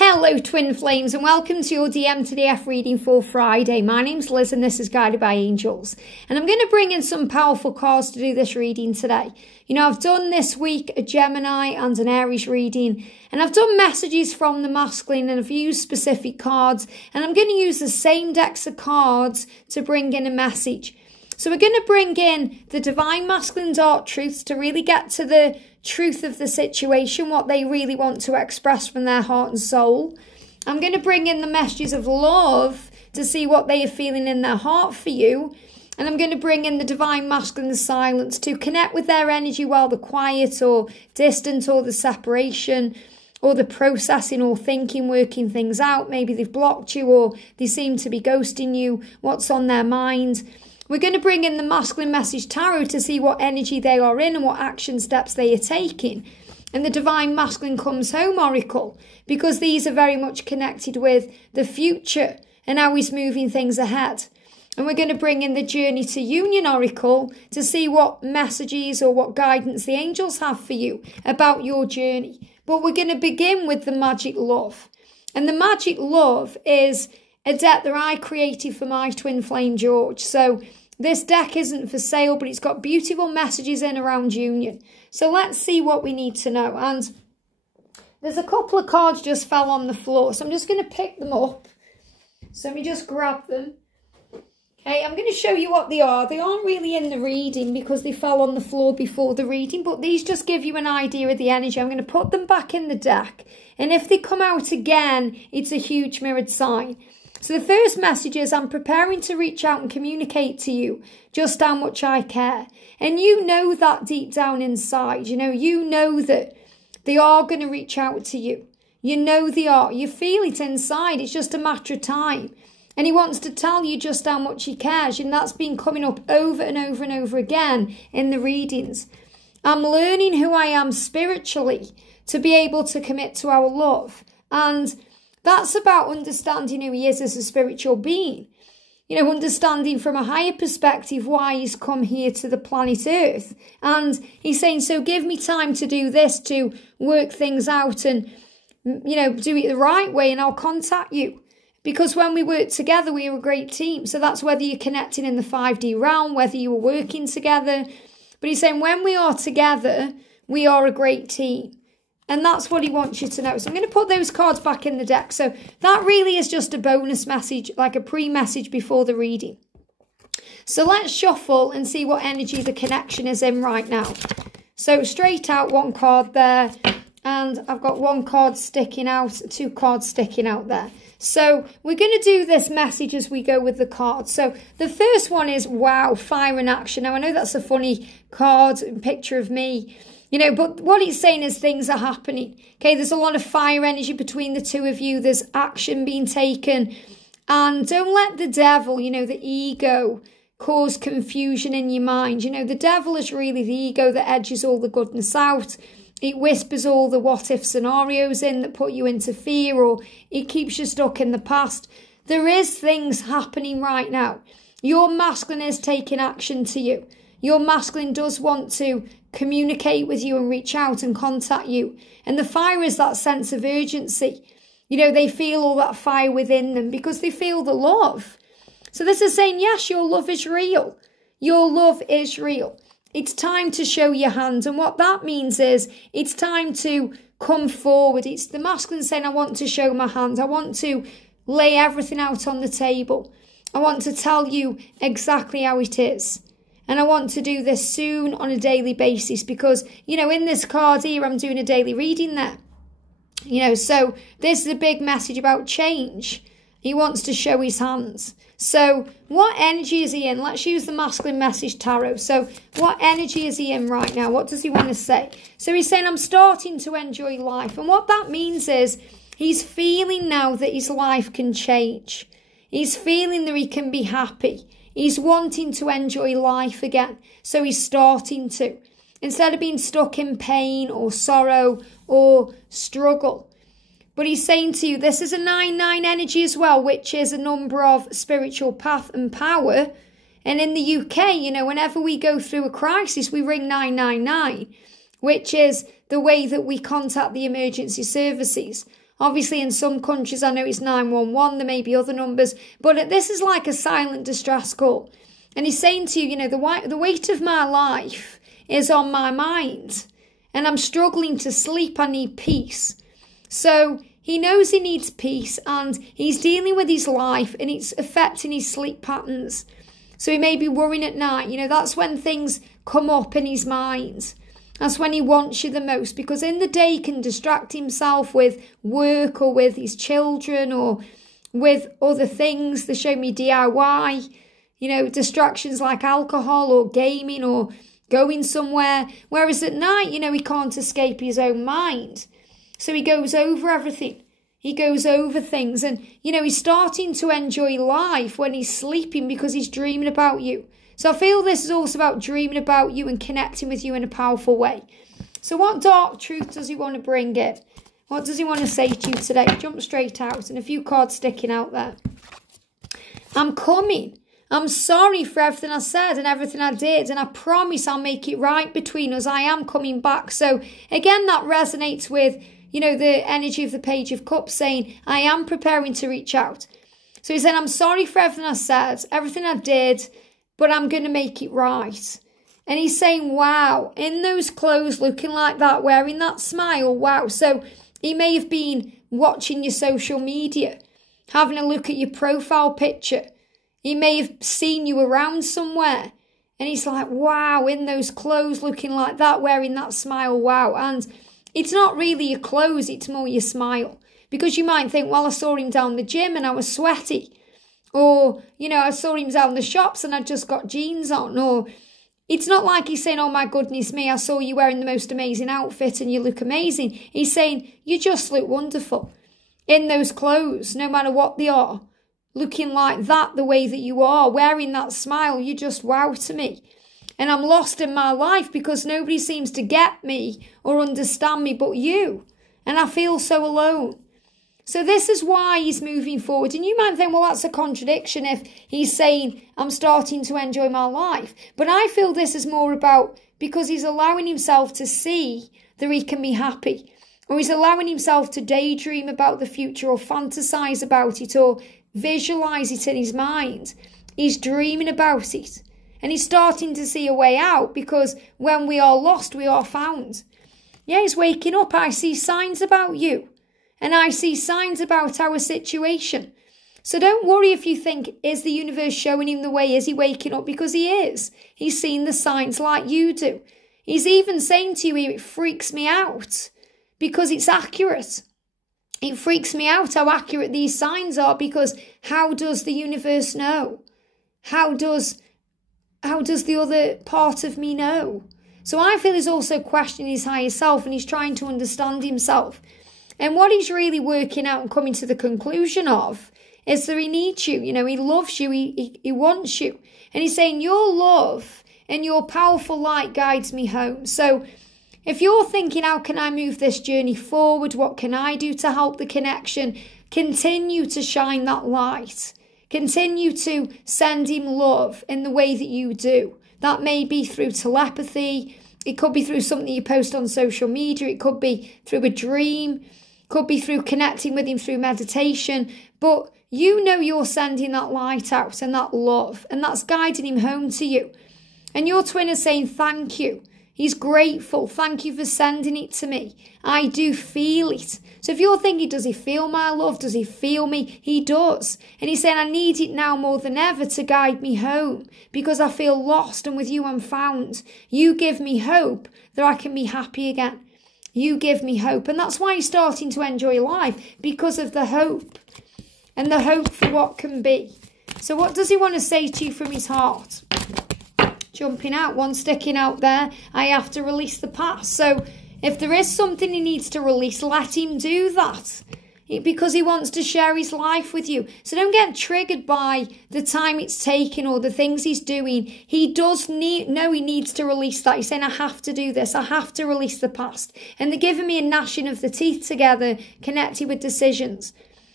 Hello Twin Flames and welcome to your DM to the F reading for Friday. My name's Liz and this is Guided by Angels. And I'm going to bring in some powerful cards to do this reading today. You know, I've done this week a Gemini and an Aries reading, and I've done messages from the masculine and I've used specific cards, and I'm going to use the same decks of cards to bring in a message. So we're going to bring in the Divine Masculine Dark Truths to really get to the truth of the situation, what they really want to express from their heart and soul. I'm going to bring in the messages of love to see what they are feeling in their heart for you. And I'm going to bring in the Divine Masculine Silence to connect with their energy while they're quiet or distant, or the separation, or the processing or thinking, working things out. Maybe they've blocked you or they seem to be ghosting you, what's on their mind. We're going to bring in the Masculine Message Tarot to see what energy they are in and what action steps they are taking. And the Divine Masculine Comes Home Oracle, because these are very much connected with the future and how he's moving things ahead. And we're going to bring in the Journey to Union Oracle to see what messages or what guidance the angels have for you about your journey. But we're going to begin with the Magic Love. And the Magic Love is a deck that I created for my twin flame George. So this deck isn't for sale, but it's got beautiful messages in around union. So let's see what we need to know. And there's a couple of cards just fell on the floor, so I'm just going to pick them up. So let me just grab them. Okay, I'm going to show you what they are. They aren't really in the reading because they fell on the floor before the reading, but these just give you an idea of the energy. I'm going to put them back in the deck, and if they come out again, it's a huge mirrored sign. So the first message is, I'm preparing to reach out and communicate to you just how much I care. And you know that deep down inside, you know that they are going to reach out to you. You know they are. You feel it inside. It's just a matter of time. And he wants to tell you just how much he cares. And that's been coming up over and over and over again in the readings. I'm learning who I am spiritually to be able to commit to our love. And that's about understanding who he is as a spiritual being. You know, understanding from a higher perspective why he's come here to the planet Earth. And he's saying, so give me time to do this, to work things out and, you know, do it the right way, and I'll contact you. Because when we work together, we are a great team. So that's whether you're connecting in the 5D realm, whether you are working together. But he's saying when we are together, we are a great team. And that's what he wants you to know. So I'm going to put those cards back in the deck. So that really is just a bonus message, like a pre-message before the reading. So let's shuffle and see what energy the connection is in right now. So straight out, one card there. And I've got one card sticking out, two cards sticking out there. So we're going to do this message as we go with the cards. So the first one is, wow, fire in action. Now I know that's a funny card, picture of me. You know, but what it's saying is things are happening. Okay, there's a lot of fire energy between the two of you. There's action being taken. And don't let the devil, you know, the ego, cause confusion in your mind. You know, the devil is really the ego that edges all the goodness out. It whispers all the what-if scenarios in that put you into fear, or it keeps you stuck in the past. There is things happening right now. Your masculine is taking action to you. Your masculine does want to communicate with you and reach out and contact you. And the fire is that sense of urgency. You know, they feel all that fire within them because they feel the love. So this is saying, yes, your love is real. Your love is real. It's time to show your hand. And what that means is it's time to come forward. It's the masculine saying, I want to show my hand. I want to lay everything out on the table. I want to tell you exactly how it is. And I want to do this soon on a daily basis because, you know, in this card here, I'm doing a daily reading there. You know, so this is a big message about change. He wants to show his hands. So what energy is he in? Let's use the Masculine Message Tarot. So what energy is he in right now? What does he want to say? So he's saying, I'm starting to enjoy life. And what that means is he's feeling now that his life can change. He's feeling that he can be happy. He's wanting to enjoy life again. So he's starting to. Instead of being stuck in pain or sorrow or struggle. But he's saying to you, this is a 9-9 energy as well, which is a number of spiritual path and power. And in the UK, you know, whenever we go through a crisis, we ring 999, which is the way that we contact the emergency services. Obviously, in some countries, I know it's 911, there may be other numbers, but this is like a silent distress call. And he's saying to you, the weight of my life is on my mind, and I'm struggling to sleep. I need peace. So he knows he needs peace, and he's dealing with his life, and it's affecting his sleep patterns. So he may be worrying at night. That's when things come up in his mind. That's when he wants you the most, because in the day he can distract himself with work or with his children or with other things. They show me DIY, distractions like alcohol or gaming or going somewhere. Whereas at night, he can't escape his own mind. So he goes over everything. He goes over things, and, he's starting to enjoy life when he's sleeping because he's dreaming about you. So I feel this is also about dreaming about you and connecting with you in a powerful way. So what dark truth does he want to bring in? What does he want to say to you today? Jump straight out, and a few cards sticking out there. I'm coming. I'm sorry for everything I said and everything I did, and I promise I'll make it right between us. I am coming back. So again, that resonates with, the energy of the Page of Cups saying, I am preparing to reach out. So he said, I'm sorry for everything I said, everything I did, but I'm going to make it right. And he's saying, wow, in those clothes, looking like that, wearing that smile, wow. So he may have been watching your social media, having a look at your profile picture. He may have seen you around somewhere. And he's like, wow, in those clothes, looking like that, wearing that smile, wow. And it's not really your clothes, it's more your smile. Because you might think, well, I saw him down the gym and I was sweaty. Or, I saw him down the shops and I just got jeans on. Or it's not like he's saying, oh my goodness me, I saw you wearing the most amazing outfit and you look amazing. He's saying, you just look wonderful in those clothes, no matter what they are. Looking like that, the way that you are, wearing that smile, you just wow to me. And I'm lost in my life because nobody seems to get me or understand me but you. And I feel so alone. So this is why he's moving forward. And you might think, well, that's a contradiction if he's saying, I'm starting to enjoy my life. But I feel this is more about because he's allowing himself to see that he can be happy. Or he's allowing himself to daydream about the future or fantasize about it or visualize it in his mind. He's dreaming about it. And he's starting to see a way out because when we are lost, we are found. Yeah, he's waking up. I see signs about you. And I see signs about our situation. So don't worry if you think, is the universe showing him the way? Is he waking up? Because he is. He's seeing the signs like you do. He's even saying to you, it freaks me out because it's accurate. It freaks me out how accurate these signs are because how does the universe know? How does the other part of me know? So I feel he's also questioning his higher self and he's trying to understand himself. And what he's really working out and coming to the conclusion of is that he needs you. He loves you. He wants you. And he's saying your love and your powerful light guides me home. So if you're thinking, how can I move this journey forward? What can I do to help the connection? Continue to shine that light. Continue to send him love in the way that you do. That may be through telepathy. It could be through something you post on social media. It could be through a dream. Could be through connecting with him through meditation. But you're sending that light out and that love. And that's guiding him home to you. And your twin is saying thank you. He's grateful. Thank you for sending it to me. I do feel it. So if you're thinking, does he feel my love? Does he feel me? He does. And he's saying, I need it now more than ever to guide me home because I feel lost and with you I'm found. You give me hope that I can be happy again. You give me hope. And that's why he's starting to enjoy life because of the hope and the hope for what can be. So what does he want to say to you from his heart? Jumping out, one sticking out there. I have to release the past. So if there is something he needs to release, let him do that. Because he wants to share his life with you. So don't get triggered by the time it's taking or the things he's doing. He does know he needs to release that. He's saying, I have to do this. I have to release the past. And they're giving me a gnashing of the teeth together, connected with decisions.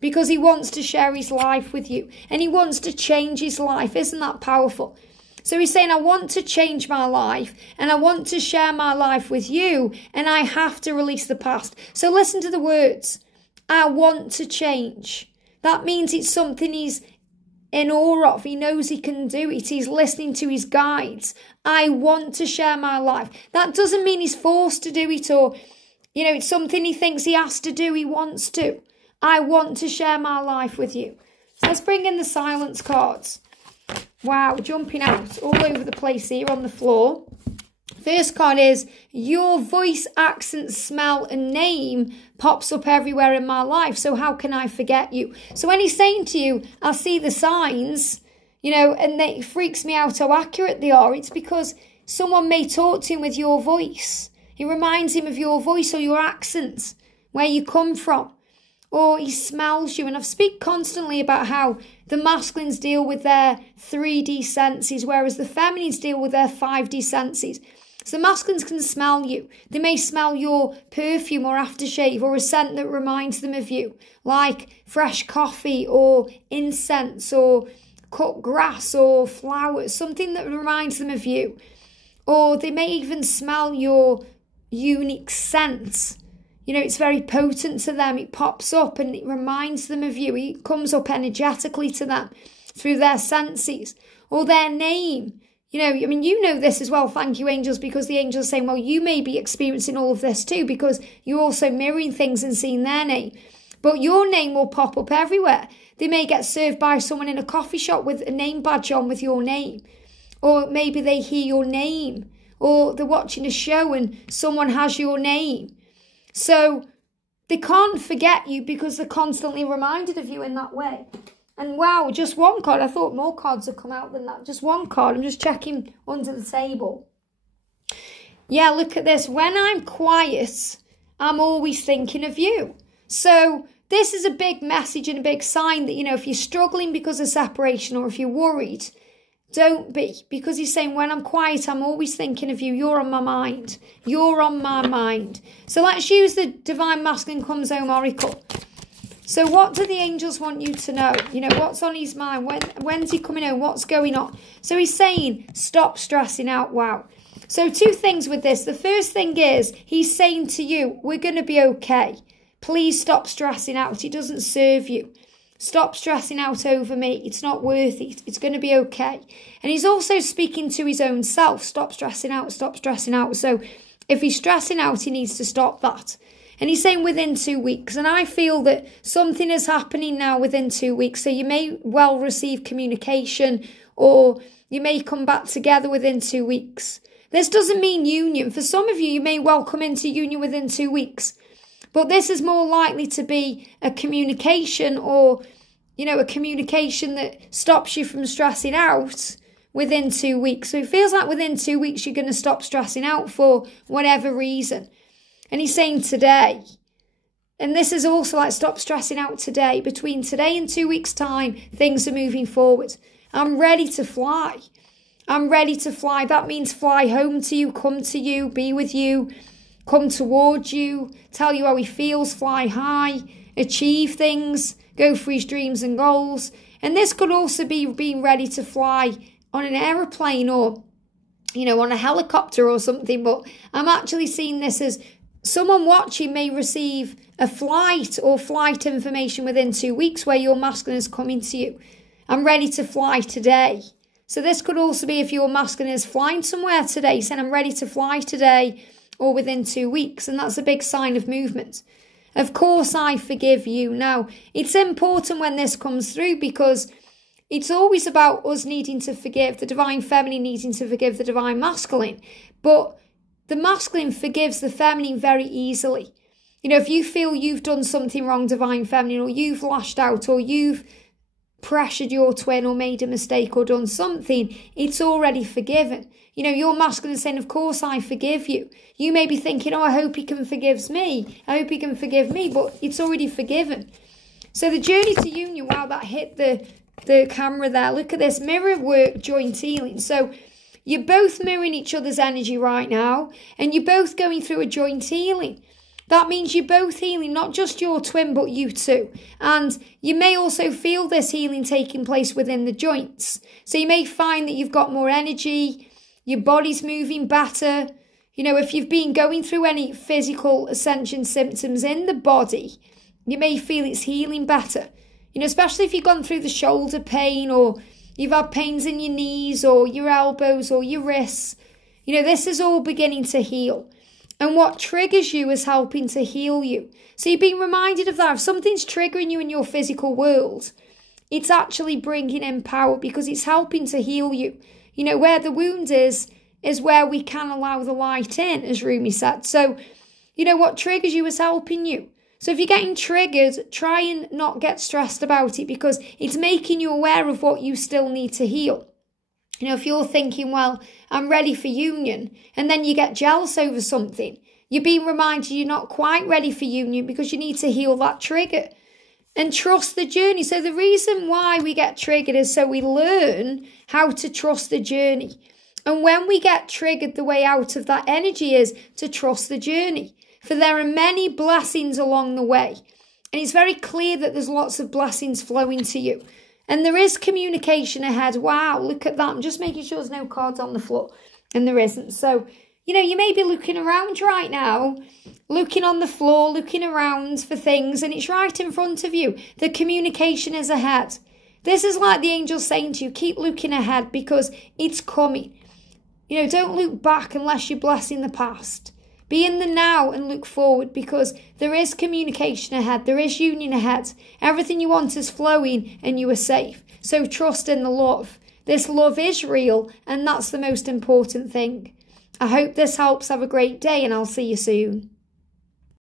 Because he wants to share his life with you. And he wants to change his life. Isn't that powerful? So he's saying, I want to change my life and I want to share my life with you and I have to release the past. So listen to the words. I want to change. That means it's something he's in awe of. He knows he can do it. He's listening to his guides. I want to share my life. That doesn't mean he's forced to do it, or, it's something he thinks he has to do. He wants to. I want to share my life with you. So let's bring in the silence cards. Wow, jumping out all over the place here on the floor. First card is, your voice, accent, smell and name pops up everywhere in my life, so how can I forget you? So when he's saying to you, I see the signs, and it freaks me out how accurate they are, it's because someone may talk to him with your voice. It reminds him of your voice or your accent, where you come from. Or he smells you. And I've speak constantly about how the masculines deal with their 3D senses, whereas the feminines deal with their 5D senses. So the masculines can smell you. They may smell your perfume or aftershave or a scent that reminds them of you, like fresh coffee or incense or cut grass or flowers, something that reminds them of you. Or they may even smell your unique scent. It's very potent to them. It pops up and it reminds them of you. It comes up energetically to them through their senses or their name. You know this as well, thank you, angels, because the angels are saying, well, you may be experiencing all of this too, because you're also mirroring things and seeing their name. But your name will pop up everywhere. They may get served by someone in a coffee shop with a name badge on with your name. Or maybe they hear your name. Or they're watching a show and someone has your name. So they can't forget you because they're constantly reminded of you in that way. And wow, just one card. I thought more cards had come out than that. Just one card. I'm just checking under the table. Yeah, look at this. When I'm quiet, I'm always thinking of you. So this is a big message and a big sign that, if you're struggling because of separation or if you're worried, don't be. Because he's saying, when I'm quiet, I'm always thinking of you. You're on my mind. You're on my mind. So let's use the Divine Masculine Comes Home Oracle. So what do the angels want you to know? What's on his mind? When's he coming home? What's going on? So he's saying, stop stressing out. Wow. So two things with this. The first thing is, he's saying to you, we're going to be okay. Please stop stressing out. It doesn't serve you. Stop stressing out over me. It's not worth it. It's going to be okay. And he's also speaking to his own self. Stop stressing out. Stop stressing out. So if he's stressing out, he needs to stop that. And he's saying within 2 weeks. And I feel that something is happening now within 2 weeks. So you may well receive communication, or you may come back together within 2 weeks. This doesn't mean union. For some of you, you may well come into union within 2 weeks. But this is more likely to be a communication, or, a communication that stops you from stressing out within 2 weeks. So it feels like within 2 weeks, you're going to stop stressing out for whatever reason. And he's saying today, and this is also like, stop stressing out today. Between today and 2 weeks' time, things are moving forward. I'm ready to fly. I'm ready to fly. That means fly home to you, come to you, be with you, come towards you, tell you how he feels, fly high, achieve things, go for his dreams and goals. And this could also be being ready to fly on an aeroplane or, on a helicopter or something. But I'm actually seeing this as someone watching may receive a flight or flight information within 2 weeks where your masculine is coming to you. I'm ready to fly today. So this could also be if your masculine is flying somewhere today, saying I'm ready to fly today or within 2 weeks. And that's a big sign of movement. Of course, I forgive you. Now, it's important when this comes through because it's always about us needing to forgive, the divine feminine needing to forgive the divine masculine. But the masculine forgives the feminine very easily. If you feel you've done something wrong, divine feminine, or you've lashed out, or you've pressured your twin or made a mistake or done something, it's already forgiven. Your masculine is saying, of course I forgive you. You may be thinking, I hope he can forgive me. I hope he can forgive me, but it's already forgiven. So the journey to union, wow, that hit the camera there. Look at this, mirror work, joint healing. So you're both mirroring each other's energy right now, and you're both going through a joint healing. That means you're both healing, not just your twin, but you too. And you may also feel this healing taking place within the joints. So you may find that you've got more energy, your body's moving better. If you've been going through any physical ascension symptoms in the body, you may feel it's healing better. Especially if you've gone through the shoulder pain, or you've had pains in your knees or your elbows or your wrists. This is all beginning to heal. And what triggers you is helping to heal you. So you're being reminded of that. If something's triggering you in your physical world, it's actually bringing in power because it's helping to heal you. Where the wound is where we can allow the light in, as Rumi said. So, what triggers you is helping you. So if you're getting triggered, try and not get stressed about it because it's making you aware of what you still need to heal. If you're thinking, well, I'm ready for union, and then you get jealous over something, you're being reminded you're not quite ready for union because you need to heal that trigger and trust the journey. So the reason why we get triggered is so we learn how to trust the journey. And when we get triggered, the way out of that energy is to trust the journey. For there are many blessings along the way. And it's very clear that there's lots of blessings flowing to you. And there is communication ahead. Wow, look at that. I'm just making sure there's no cards on the floor. And there isn't. So, you may be looking around right now, looking on the floor, looking around for things, and it's right in front of you. The communication is ahead. This is like the angels saying to you, keep looking ahead because it's coming. Don't look back unless you're blessing the past. Be in the now and look forward because there is communication ahead. There is union ahead. Everything you want is flowing and you are safe. So trust in the love. This love is real and that's the most important thing. I hope this helps. Have a great day and I'll see you soon.